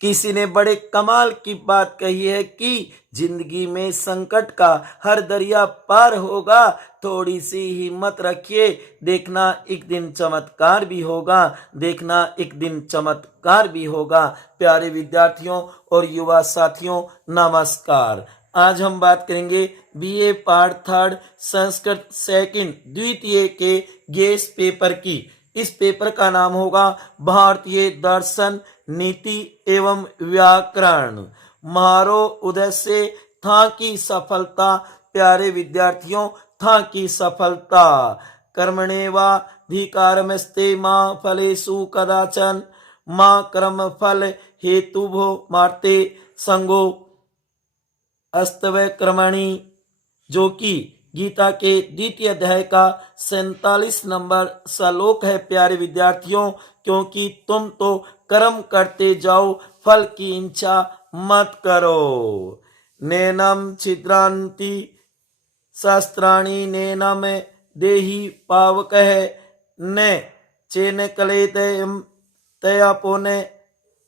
किसी ने बड़े कमाल की बात कही है कि जिंदगी में संकट का हर दरिया पार होगा, थोड़ी सी हिम्मत रखिए, देखना एक दिन चमत्कार भी होगा, देखना एक दिन चमत्कार भी होगा। प्यारे विद्यार्थियों और युवा साथियों, नमस्कार। आज हम बात करेंगे BA part third Sanskrit second द्वितीय के गेस पेपर की। इस पेपर का नाम होगा भारतीय दर्शन नीति एवं व्याकरण। म्हारो उद्देश्य था की सफलता। प्यारे विद्यार्थियों, था की सफलता। कर्मण्येवाधिकारमस्ते मा फलेषु कदाचन मा कर्म फल हेतुभो मार्ते संगो अस्तव कर्मणि, जो कि गीता के द्वितीय अध्याय का 47 नंबर श्लोक है। प्यारे विद्यार्थियों, क्योंकि तुम तो कर्म करते जाओ, फल की इच्छा मत करो। नैनम छिद्रांति शास्त्राणि नैनम देहि पावकः न चेन कलेतयं तया पुनः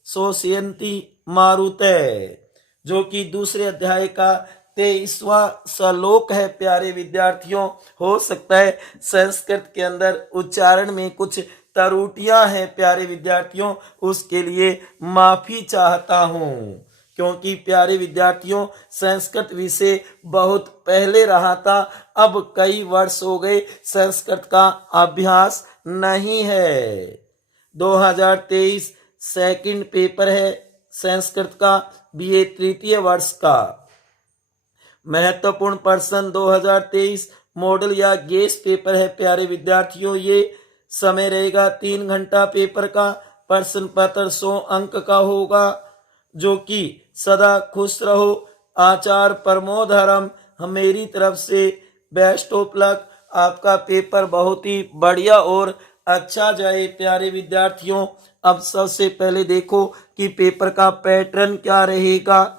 शोषयन्ति मारुते, जो कि दूसरे अध्याय का 23वां श्लोक है। प्यारे विद्यार्थियों, हो सकता है संस्कृत के अंदर उच्चारण में कुछ त्रुटियां हैं। प्यारे विद्यार्थियों, उसके लिए माफी चाहता हूं, क्योंकि प्यारे विद्यार्थियों संस्कृत विषय बहुत पहले रहा था, अब कई वर्ष हो गए संस्कृत का अभ्यास नहीं है। 2023 सेकंड पेपर है संस्कृत का, बीए तृतीय वर्ष का। महत्वपूर्ण प्रश्न 2023 मॉडल या गेस पेपर है। प्यारे विद्यार्थियों, ये समय रहेगा 3 घंटा पेपर का। प्रश्न पत्र 100 अंक का होगा, जो कि सदा खुश रहो, आचार परमो धर्म। मेरी तरफ से बेस्ट ऑफ लक। आपका पेपर बहुत ही बढ़िया और अच्छा जाए। प्यारे विद्यार्थियों, अब सबसे पहले देखो कि पेपर का पैटर्न क्या रहेगा,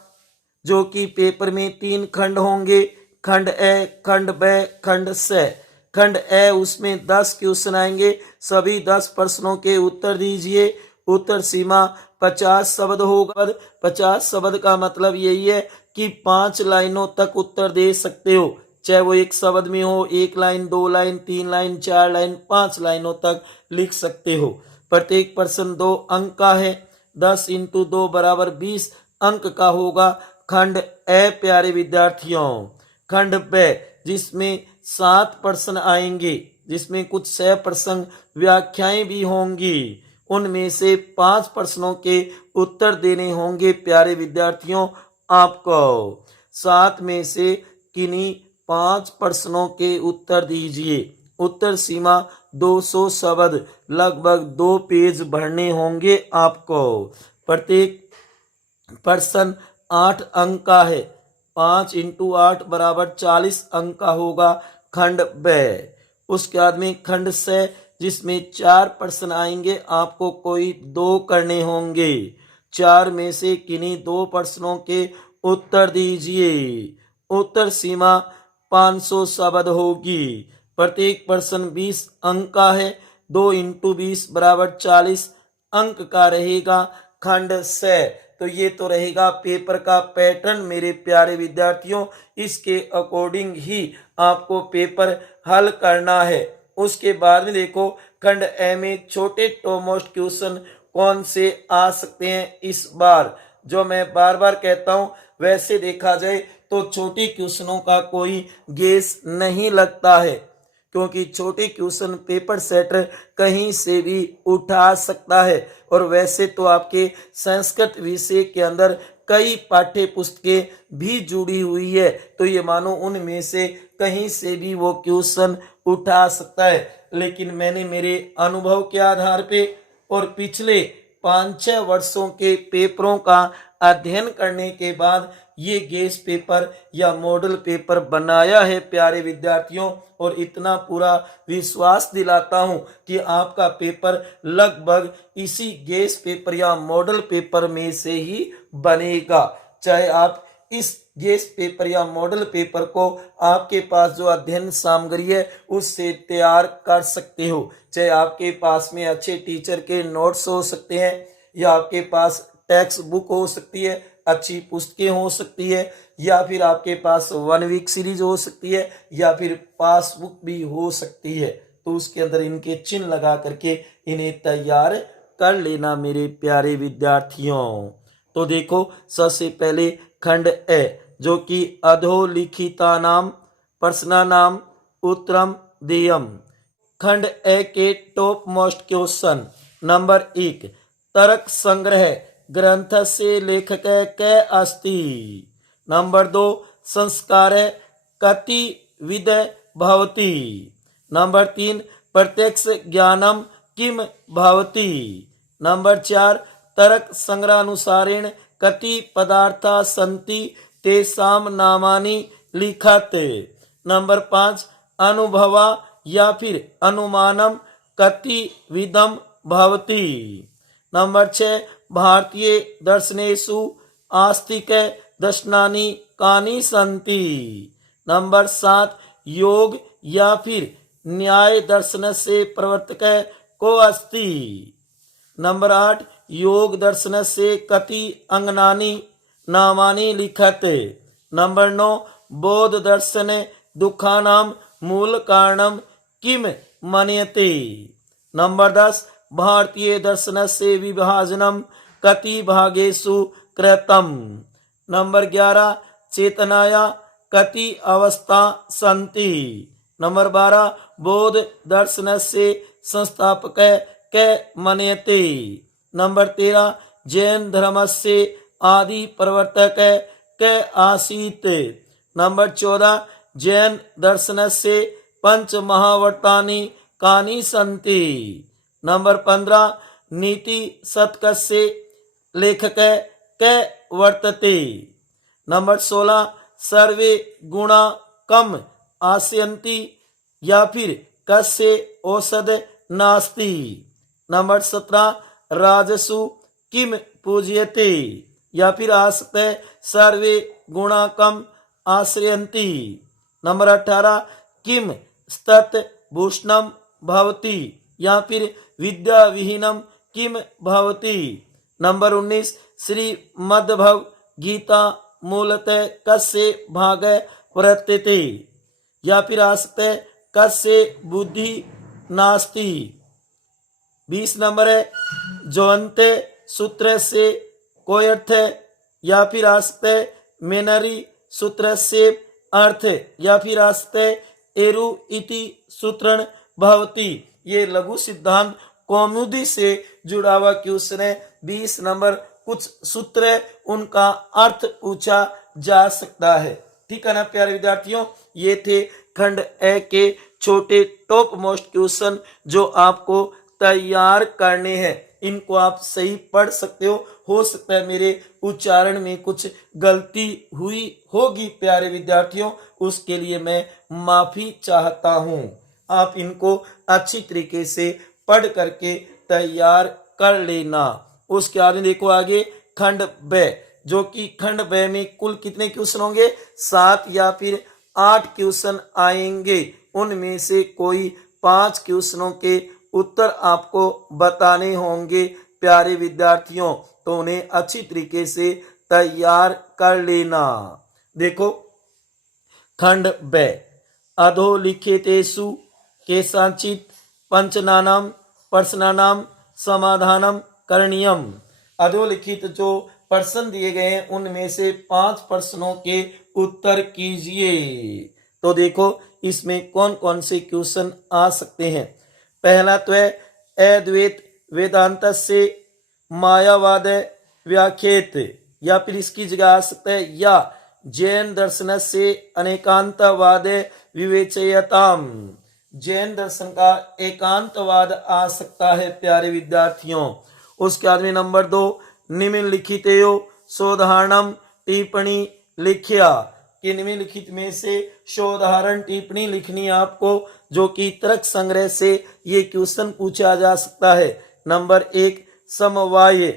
जो कि पेपर में 3 खंड होंगे, खंड ए, खंड ब, खंड स। खंड ए उसमें 10 क्वेश्चन आएंगे, सभी 10 प्रश्नों के उत्तर दीजिए। उत्तर सीमा 50 शब्द होगा। 50 शब्द का मतलब यही है कि 5 लाइनों तक उत्तर दे सकते हो, चाहे वो एक शब्द में हो, 1 लाइन, 2 लाइन, 3 लाइन, 4 लाइन, 5 लाइनों तक लिख सकते हो। प्रत्येक प्रश्न 2 अंक का है, 10 इंटू 2 बराबर 20 अंक का होगा। खंड ए प्यारे विद्यार्थियों। खंड ब जिसमें 7 प्रश्न आएंगे, जिसमें कुछ 6 प्रश्न व्याख्याएं भी होंगी, उनमें से 5 प्रश्नों के उत्तर देने होंगे। प्यारे विद्यार्थियों, आपको 7 में से किन्हीं 5 प्रश्नों के उत्तर दीजिए। उत्तर सीमा 200 शब्द, लगभग 2 पेज भरने होंगे आपको। प्रत्येक प्रश्न 8 अंक का है, 5 इंटू 8 बराबर 40 अंक का होगा। खंड ब। उसके बाद में खंड से, जिसमें 4 प्रश्न आएंगे, आपको कोई 2 करने होंगे। 4 में से किन्हीं 2 प्रश्नों के उत्तर दीजिए। उत्तर सीमा 500 शब्द होगी। प्रत्येक प्रश्न 20 अंक का है, 2 इंटू 20 बराबर 40 अंक का रहेगा। खंड से। तो ये तो रहेगा पेपर का पैटर्न मेरे प्यारे विद्यार्थियों। इसके अकॉर्डिंग ही आपको पेपर हल करना है। उसके बाद में देखो, खंड ए में छोटे टॉप मोस्ट क्वेश्चन कौन से आ सकते हैं इस बार। जो मैं बार बार कहता हूं, वैसे देखा जाए तो छोटे क्वेश्चनों का कोई गेस नहीं लगता है, क्योंकि छोटे क्वेश्चन पेपर सेटर कहीं से भी उठा सकता है। और वैसे तो आपके संस्कृत विषय के अंदर कई पाठ्य पुस्तकें भी जुड़ी हुई है, तो ये मानो उनमें से कहीं से भी वो क्वेश्चन उठा सकता है। लेकिन मैंने मेरे अनुभव के आधार पे और पिछले 5-6 वर्षों के पेपरों का अध्ययन करने के बाद ये गेस पेपर या मॉडल पेपर बनाया है प्यारे विद्यार्थियों। और इतना पूरा विश्वास दिलाता हूं कि आपका पेपर लगभग इसी गेस पेपर या मॉडल पेपर में से ही बनेगा। चाहे आप इस गेस पेपर या मॉडल पेपर को आपके पास जो अध्ययन सामग्री है उससे तैयार कर सकते हो, चाहे आपके पास में अच्छे टीचर के नोट्स हो सकते हैं, या आपके पास टेक्स्ट बुक हो सकती है, अच्छी पुस्तकें हो सकती है, या फिर आपके पास 1 वीक सीरीज हो सकती है, या फिर पासबुक भी हो सकती है। तो उसके अंदर इनके चिन्ह लगा करके इन्हें तैयार कर लेना मेरे प्यारे विद्यार्थियों। तो देखो, सबसे पहले खंड ए जो कि अधोलिखिता नाम प्रश्न नाम उत्तरम देयम। खंड ए के टॉप मोस्ट क्वेश्चन। नंबर 1, तर्क संग्रह ग्रंथ से लेखक कै अस्ति। नंबर 2, संस्कार कति विद भवति। नंबर 3, प्रत्यक्ष ज्ञानम किम भवति। नंबर 4, तर्क संग्रहानुसारेण कति पदार्था सन्ति तेषां नामानि लिखत। नंबर 5, अनुभवा या फिर अनुमानम कति विधम भवति। नंबर 6, भारतीय दर्शनेषु आस्तिक दर्शनानि कानि सन्ति। नंबर 7, योग या फिर न्याय दर्शन से प्रवर्तक को अस्ति। नंबर 8, योग दर्शन से कति अंगनानि नामानि लिखत। नंबर 9, बौद्ध दर्शन दुखानां मूल कारणम किम मन्यते। नंबर 10, भारतीय दर्शन से विभाजनम कति भागेषु कृतम। नंबर 11, चेतनाया कति अवस्था सन्ति। नंबर 12, बौद्ध दर्शन से संस्थापक कै मन्यते। नंबर 13, जैन धर्म से आदि प्रवर्तक कै आसीत्। नंबर 14, जैन दर्शन से पंच महावर्तानि कानि सन्ति। नंबर 15, नीति शतक से लेखक कै वर्तते। नंबर 16, सर्वे गुणा कम आस्यन्ति या फिर कस्य औषध नास्ति। नंबर 17, राजसु किम पूज्यते या फिर आस्ते सर्वे गुणा कम आश्रयन्ति। नंबर 18, किम स्तत भूषणम भवति या फिर विद्या विहीनम किम भवति। नंबर 19, श्रीमद्भव गीता मूलतः कस्य भाग वर्तते या फिर आस्ते कस्य बुद्धि नास्ति। 20 नंबर है, जोअन्ते सूत्र से कोई अर्थ या फिर आस्ते मेनरी सूत्र से अर्थ या फिर आस्ते एरु इति सूत्रण भवति। ये लघु सिद्धांत कौमुदी से जुड़ा हुआ क्वेश्चन है। 20 नंबर, कुछ सूत्र उनका अर्थ पूछा जा सकता है। ठीक है ना प्यारे विद्यार्थियों, ये थे खंड ए के छोटे टॉप मोस्ट क्वेश्चन जो आपको तैयार करने हैं। इनको आप सही पढ़ सकते हो सकता है मेरे उच्चारण में कुछ गलती हुई होगी प्यारे विद्यार्थियों, उसके लिए मैं माफी चाहता हूं। आप इनको अच्छी तरीके से पढ़ करके तैयार कर लेना। उसके आगे देखो, आगे खंड ब, जो कि खंड ब में कुल कितने क्वेश्चन होंगे? 7 या फिर 8 क्वेश्चन आएंगे। उनमें से कोई 5 क्वेश्चनों के उत्तर आपको बताने होंगे प्यारे विद्यार्थियों, तो उन्हें अच्छी तरीके से तैयार कर लेना। देखो, खंड ब, अधोलिखितेषु केषांचित् पंचनानां प्रश्नानां समाधानं करणीयम्। अधोलिखित जो प्रश्न दिए गए हैं उनमें से 5 प्रश्नों के उत्तर कीजिए। तो देखो, इसमें कौन कौन से क्वेश्चन आ सकते हैं। पहला तो है, अद्वैत वेदांत से मायावाद व्याख्येत, या फिर इसकी जगह आ सकता है, या जैन दर्शन से अनेकांतवाद विवेचयताम। जैन दर्शन का एकांतवाद आ सकता है प्यारे विद्यार्थियों। उसके बाद में नंबर 2, निम्नलिखितेयो शोधारणम टिप्पणी लिखिया, कि निम्नलिखित में से शोधारण टिप्पणी लिखनी है आपको, जो कि तर्क संग्रह से ये क्वेश्चन पूछा जा सकता है। नंबर 1, समवाय।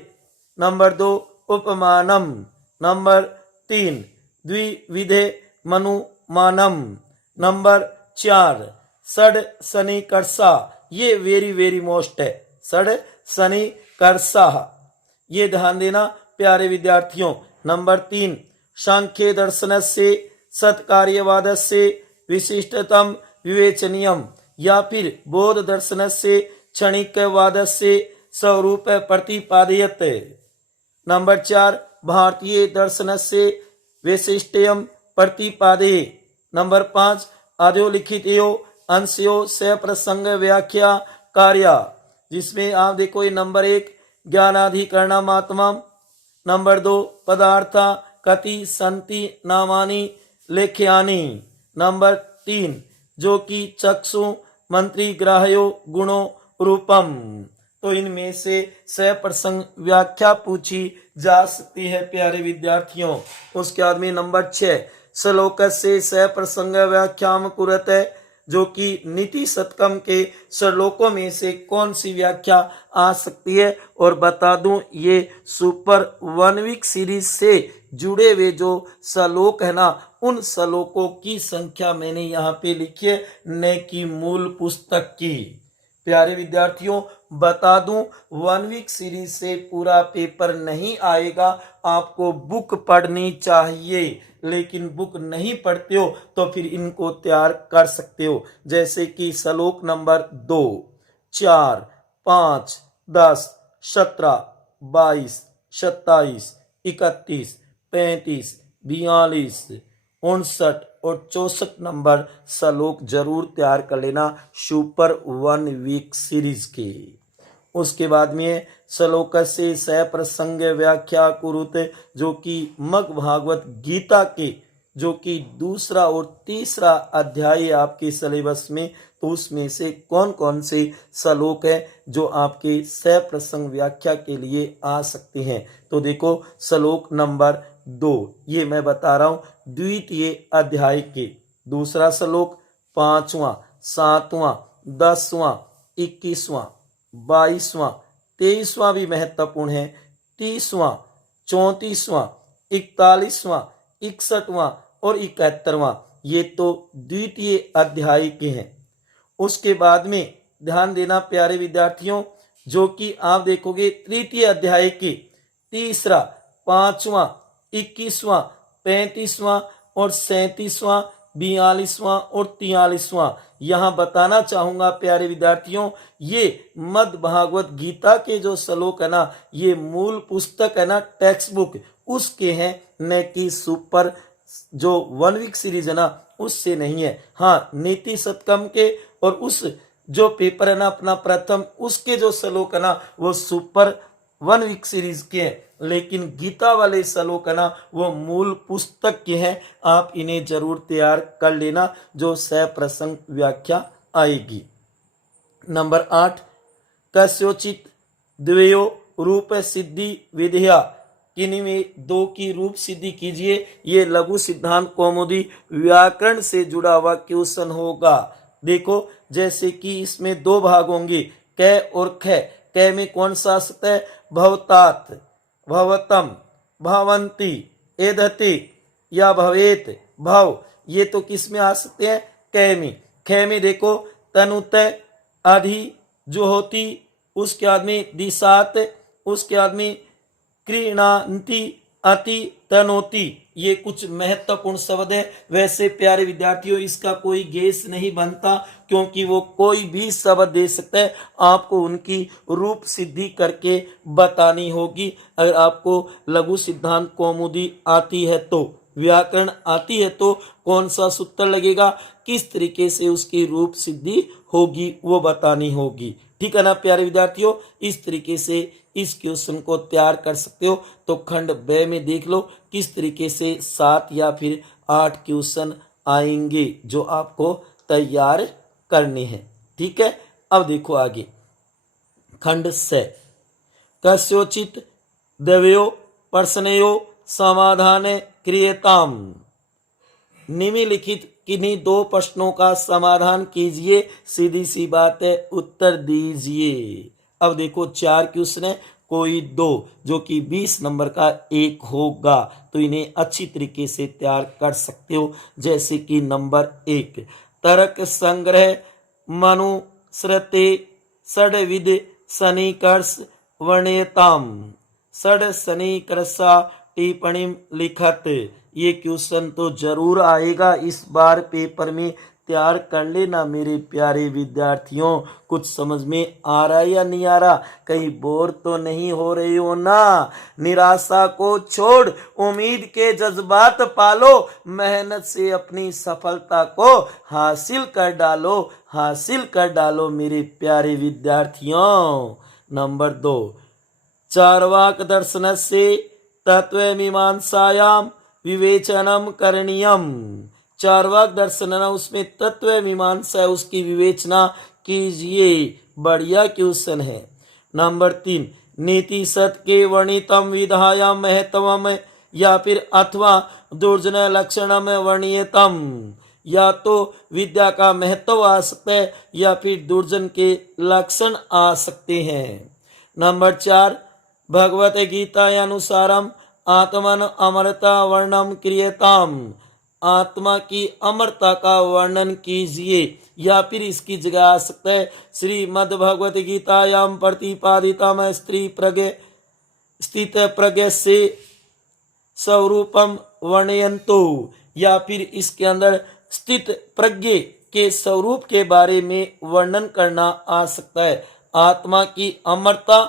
नंबर 2, उपमानम। नंबर 3, द्विविधे मनुमानम। नंबर 4, षड सन्निकर्षा। ये वेरी वेरी मोस्ट है, षड सन्निकर्षा। ये ध्यान देना प्यारे विद्यार्थियों। नंबर 3, सांख्य दर्शनस्य सत्कार्यवादस्य विशिष्टतम विवेचनीयम, या फिर बौद्ध दर्शनस्य क्षणिकवादस्य स्वरूप प्रतिपादयते। नंबर 4, भारतीय दर्शनस्य वैशिष्ट्यम प्रतिपादये। नंबर 5, अधोलिखितयो अंशयो से प्रसंग व्याख्या कार्य, जिसमें आप देखो ये नंबर 1 ज्ञानाधिकरणमात्मा, नंबर 2 पदार्था कति संति नामानि लेख्यानि, नंबर 3 जो कि चक्षु मंत्री ग्राह्यो गुणों रूपम। तो इनमें से प्रसंग व्याख्या पूछी जा सकती है प्यारे विद्यार्थियों। उसके बाद में नंबर 6, श्लोक से प्रसंग व्याख्याम कुरते, जो कि नीति शतकम के श्लोकों में से कौन सी व्याख्या आ सकती है। और बता दूं ये सुपर 1 वीक सीरीज से जुड़े हुए जो श्लोक है ना, उन श्लोकों की संख्या मैंने यहाँ पे लिखी है, न कि मूल पुस्तक की। प्यारे विद्यार्थियों बता दूं 1 वीक सीरीज से पूरा पेपर नहीं आएगा, आपको बुक पढ़नी चाहिए, लेकिन बुक नहीं पढ़ते हो तो फिर इनको तैयार कर सकते हो। जैसे कि श्लोक नंबर 2, 4, 5, 10, 17, 22, 27, 31, 35, 42, 59 और 64 नंबर श्लोक जरूर तैयार कर लेना सुपर 1 वीक सीरीज के। उसके बाद में श्लोक से प्रसंग व्याख्या कुरुते, जो कि मग भागवत गीता के जो कि दूसरा और तीसरा अध्याय आपके सिलेबस में, तो उसमें से कौन कौन से श्लोक है जो आपके प्रसंग व्याख्या के लिए आ सकते हैं। तो देखो श्लोक नंबर 2 ये मैं बता रहा हूं द्वितीय अध्याय के, दूसरा श्लोक 5वां, 7वां, 10वां, 21वां, 22वां, 23वां भी महत्वपूर्ण है, 30वां, 34वां, 41वां, 61वां और 71वां, ये तो द्वितीय अध्याय के हैं। उसके बाद में ध्यान देना प्यारे विद्यार्थियों, जो कि आप देखोगे तृतीय अध्याय के तीसरा, 5वां, 21वां, 35वां और 37वां, 42वां और 43वां। यहां बताना चाहूंगा प्यारे विद्यार्थियों, ये मद भागवत गीता के जो श्लोक है ना, ये मूल पुस्तक है ना, टेक्स्ट बुक उसके हैं, न कि सुपर जो 1 वीक सीरीज है ना उससे नहीं है। हाँ, नीति शतकम के और उस जो पेपर है ना अपना प्रथम, उसके जो श्लोक है ना वो सुपर 1 वीक सीरीज के हैं, लेकिन गीता वाले श्लोक है ना वो मूल पुस्तक के हैं। आप इन्हें जरूर तैयार कर लेना, जो प्रसंग व्याख्या आएगी। नंबर 8, कस्योचित द्वयो रूप सिद्धि विधिया, किन्हीं में 2 की रूप सिद्धि कीजिए। ये लघु सिद्धांत कौमुदी व्याकरण से जुड़ा हुआ क्वेश्चन होगा। देखो जैसे कि इसमें 2 भाग होंगे, क और ख। क में कौन सा आ सकता है? भवतात, भवतम, भवंती, एधते या भवेत, भव, ये तो किस में आ सकते हैं? क में। ख में देखो तनुत, आधि जो होती, उसके बाद में दिशात, उसके बाद में क्रीणांति, अति, तनोति, ये कुछ महत्वपूर्ण शब्द है। वैसे प्यारे विद्यार्थियों इसका कोई गेस नहीं बनता, क्योंकि वो कोई भी शब्द दे सकता है, आपको उनकी रूप सिद्धि करके बतानी होगी। अगर आपको लघु सिद्धांत कौमुदी आती है तो, व्याकरण आती है तो कौन सा सूत्र लगेगा, किस तरीके से उसकी रूप सिद्धि होगी वो बतानी होगी। ठीक है ना प्यारे विद्यार्थियों, इस तरीके से इस क्वेश्चन को तैयार कर सकते हो। तो खंड ब में देख लो किस तरीके से 7 या फिर 8 क्वेश्चन आएंगे जो आपको तैयार करने हैं। ठीक है, अब देखो आगे खंड से, कस्योचित द्वयो प्रश्नयो समाधान क्रियताम, निम्नलिखित किन्हीं 2 प्रश्नों का समाधान कीजिए। सीधी सी बात है, उत्तर दीजिए। अब देखो 4 क्वेश्चन है, कोई 2, जो कि 20 नंबर का 1 होगा, तो इन्हें अच्छी तरीके से तैयार कर सकते हो। जैसे कि नंबर 1, तर्क संग्रह मनुस्मृति षड्विध सन्निकर्ष वर्ण्यताम, षड शनि करसा टिप्पणी लिखत। ये क्वेश्चन तो जरूर आएगा इस बार पेपर में, तैयार कर लेना मेरे प्यारे विद्यार्थियों। कुछ समझ में आ रहा है या नहीं आ रहा? कहीं बोर तो नहीं हो रही हो ना? निराशा को छोड़ उम्मीद के जज्बात पालो, मेहनत से अपनी सफलता को हासिल कर डालो, हासिल कर डालो मेरे प्यारे विद्यार्थियों। नंबर 2, चार्वाक दर्शन से तत्वमीमांसायाम विवेचनम करणीयम। चार्वाक दर्शन है ना, उसमें तत्व मीमांसा है, उसकी विवेचना कीजिए। बढ़िया क्वेश्चन है। नंबर 3, नीति सत के वर्णितम विधायाम महत्वम, या फिर अथवा दुर्जन लक्षणम वर्णीयतम। या तो विद्या का महत्व आ सकता है या फिर दुर्जन के लक्षण आ सकते हैं। नंबर 4, भगवत गीता अनुसारम आत्मन अमरता वर्णम क्रियताम। आत्मा की अमरता का वर्णन कीजिए। या फिर इसकी जगह आ सकता है श्रीमद् भगवत गीतायाम प्रतिपादितम स्त्री प्रज्ञ स्थित प्रज्ञ से स्वरूपम वर्णयन्तु। या फिर इसके अंदर स्थित प्रज्ञ के स्वरूप के बारे में वर्णन करना आ सकता है। आत्मा की अमरता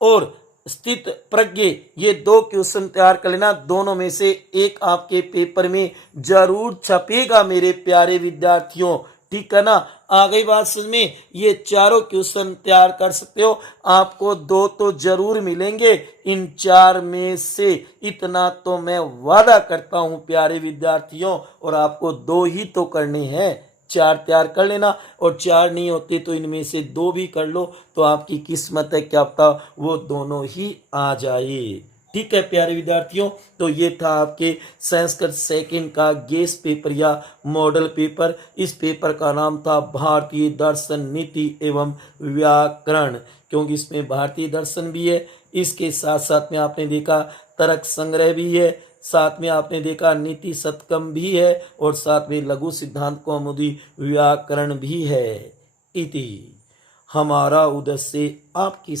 और स्थित प्रज्ञ, ये 2 क्वेश्चन तैयार कर लेना। दोनों में से एक आपके पेपर में जरूर छपेगा मेरे प्यारे विद्यार्थियों, ठीक है ना? आ गई बात समझ में? ये चारों क्वेश्चन तैयार कर सकते हो। आपको 2 तो जरूर मिलेंगे इन 4 में से, इतना तो मैं वादा करता हूं प्यारे विद्यार्थियों। और आपको 2 ही तो करने हैं, 4 तैयार कर लेना। और 4 नहीं होते तो इनमें से 2 भी कर लो, तो आपकी किस्मत है, क्या पता वो दोनों ही आ जाए। ठीक है प्यारे विद्यार्थियों, तो ये था आपके संस्कृत सेकंड का गेस पेपर या मॉडल पेपर। इस पेपर का नाम था भारतीय दर्शन नीति एवं व्याकरण, क्योंकि इसमें भारतीय दर्शन भी है, इसके साथ साथ में आपने देखा तर्क संग्रह भी है, साथ में आपने देखा नीति शतकम भी है, और साथ में लघु सिद्धांत कौमुदी व्याकरण भी है। इति हमारा उद्देश्य आपकी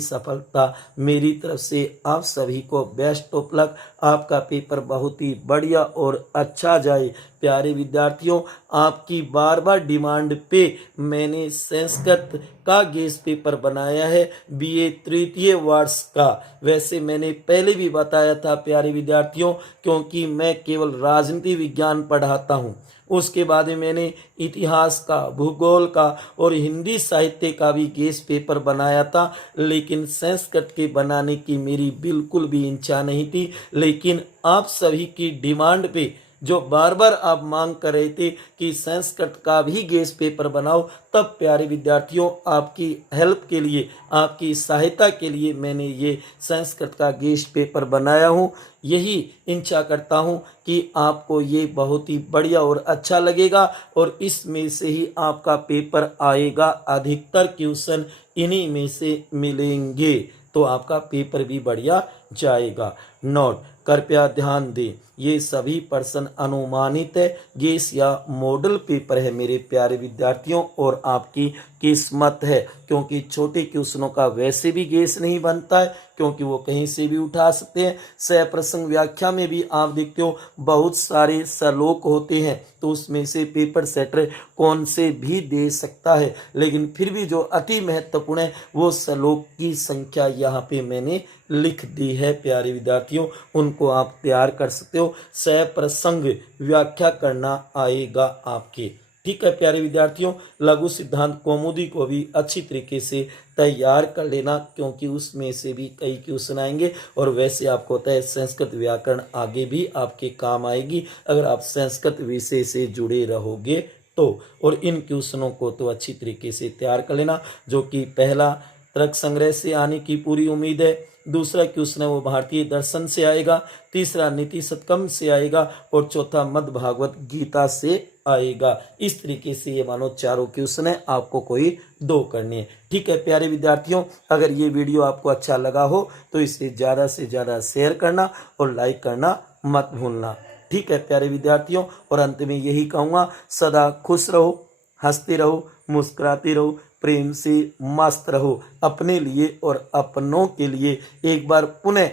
सफलता, मेरी तरफ से आप सभी को बेस्ट ऑफ लक। आपका पेपर बहुत ही बढ़िया और अच्छा जाए। प्यारे विद्यार्थियों, आपकी बार बार डिमांड पे मैंने संस्कृत का गेस पेपर बनाया है, बीए तृतीय वर्ष का। वैसे मैंने पहले भी बताया था प्यारे विद्यार्थियों, क्योंकि मैं केवल राजनीति विज्ञान पढ़ाता हूँ। उसके बाद में मैंने इतिहास का, भूगोल का और हिंदी साहित्य का भी गेस पेपर बनाया था, लेकिन संस्कृत के बनाने की मेरी बिल्कुल भी इच्छा नहीं थी। लेकिन आप सभी की डिमांड पे, जो बार बार आप मांग कर रहे थे कि संस्कृत का भी गेस पेपर बनाओ, तब प्यारे विद्यार्थियों आपकी हेल्प के लिए, आपकी सहायता के लिए मैंने ये संस्कृत का गेस पेपर बनाया हूँ। यही इच्छा करता हूँ कि आपको ये बहुत ही बढ़िया और अच्छा लगेगा, और इसमें से ही आपका पेपर आएगा। अधिकतर क्वेश्चन इन्हीं में से मिलेंगे, तो आपका पेपर भी बढ़िया जाएगा। नोट कृपया ध्यान दें, ये सभी प्रश्न अनुमानित है, गेस या मॉडल पेपर है मेरे प्यारे विद्यार्थियों, और आपकी किस्मत है, क्योंकि छोटे क्वेश्चनों का वैसे भी गेस नहीं बनता है, क्योंकि वो कहीं से भी उठा सकते हैं। सप्रसंग व्याख्या में भी आप देखते हो बहुत सारे श्लोक होते हैं, तो उसमें से पेपर सेटर कौन से भी दे सकता है, लेकिन फिर भी जो अति महत्वपूर्ण है वो श्लोक की संख्या यहाँ पे मैंने लिख दी है प्यारे विद्यार्थियों, उनको आप तैयार कर सकते हो। सप्रसंग व्याख्या करना आएगा आपके। ठीक है प्यारे विद्यार्थियों, लघु सिद्धांत कौमुदी को भी अच्छी तरीके से तैयार कर लेना, क्योंकि उसमें से भी कई क्वेश्चन आएंगे। और वैसे आपको होता है संस्कृत व्याकरण आगे भी आपके काम आएगी, अगर आप संस्कृत विषय से जुड़े रहोगे तो। और इन क्वेश्चनों को तो अच्छी तरीके से तैयार कर लेना, जो कि पहला तर्क संग्रह से आने की पूरी उम्मीद है, दूसरा क्वेश्चन है वो भारतीय दर्शन से आएगा, तीसरा नीति शतकम से आएगा, और चौथा मद् भागवत गीता से आएगा। इस तरीके से ये मानो चारों क्वेश्चन है, आपको कोई 2 करने हैं। ठीक है प्यारे विद्यार्थियों, अगर ये वीडियो आपको अच्छा लगा हो तो इसे ज़्यादा से ज़्यादा शेयर करना और लाइक करना मत भूलना। ठीक है प्यारे विद्यार्थियों, और अंत में यही कहूँगा, सदा खुश रहो, हंसते रहो, मुस्कुराते रहो, प्रेम से मस्त रहो अपने लिए और अपनों के लिए। एक बार पुनः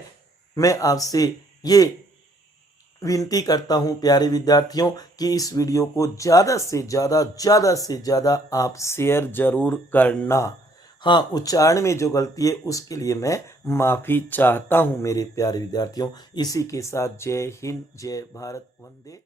मैं आपसे ये विनती करता हूँ प्यारे विद्यार्थियों कि इस वीडियो को ज़्यादा से ज़्यादा आप शेयर जरूर करना। हाँ, उच्चारण में जो गलती है उसके लिए मैं माफ़ी चाहता हूँ मेरे प्यारे विद्यार्थियों। इसी के साथ जय हिंद, जय भारत, वंदे।